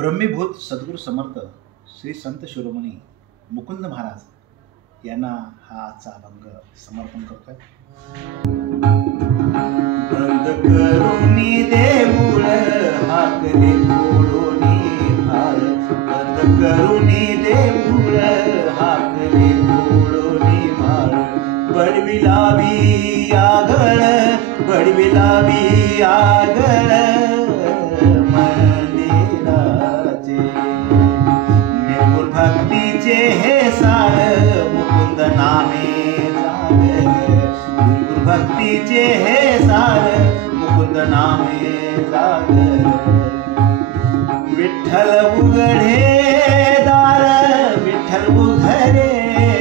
ब्रह्मीभूत सद्गुरू समर्थ श्री संत शिरोमणी मुकुंद महाराज यांना हा आजचा अभंग समर्पण करतोय। बंद करूनी देऊळ हाकले फोडूनी भार, बंद करूनी देऊळ हाकले फोडूनी भार, बडविलावी आगळ बडविलावी आगळ भक्तीचे हे सार मुकुंद नामे जागर, गुरु भक्तीचे हे सार मुकुंद नामे जागर। विठ्ठल उघडे दार विठ्ठल उघडे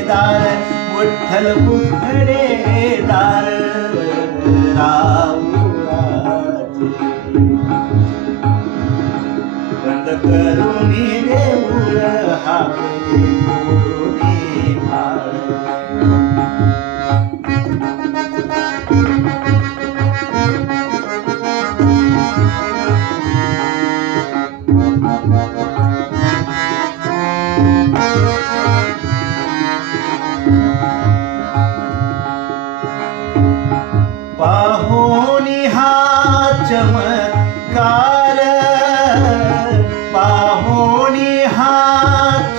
दार विठ्ठल उघडे दार राऊराचे, बंद करूनी देऊळ हाकले फोडूनी भार। पाहोनी हा चमत्कार पाहोनी हा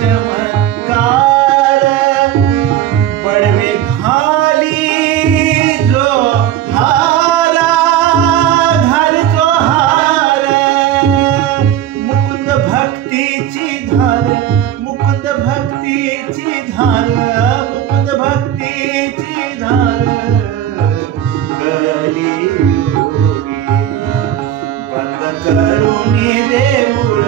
चमत्कार, बडवे खाली जो हारा घाल जो हार, मुकुंद भक्तीची धार मुकुंद भक्तीची धार मुकुंद भक्तीची धार कलियुगी। बंद करूनी देऊळ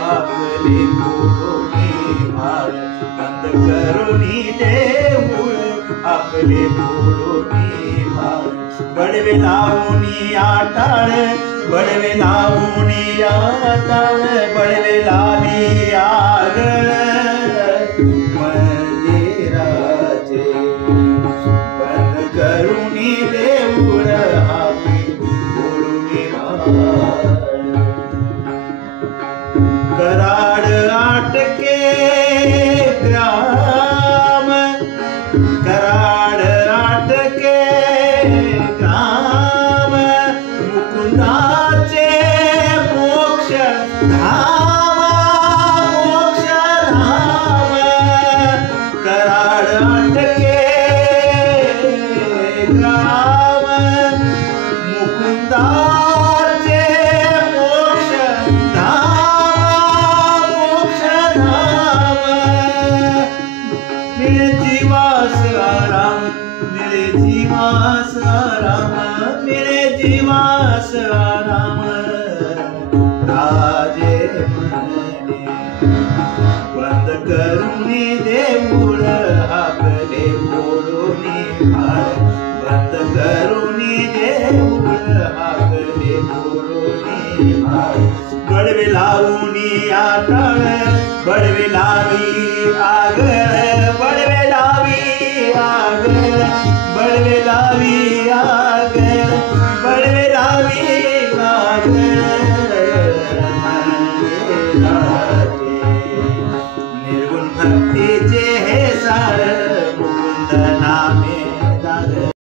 हाकले फोडूनी भार, बंद करूनी देऊळ हाकले फोडूनी भार, बडवे लावूनी आटाळ बडवे लावूनी आटाळ बडवे लावी आगळ मंदिराचे, बंद करूनी देऊळ हाकले फोडूनी भार। कराड आटके ग्राम कराड आटके ग्राम, मुकुंदाचे मोक्ष धाम मोक्ष धाम, कराड आटके ग्राम मुकुंदाचे मोक्ष धाम मोक्ष धाम। मेरे जीवास आराम मेरे जीवास आराम मेरे जीवास आराम राजे मने, बंद करूनी देऊळ हाकले फोडूनी भार, बंद करूनी देऊळ हाकले फोडूनी भार, बडवे लावूनी आटाळ बडवे लावी आगळ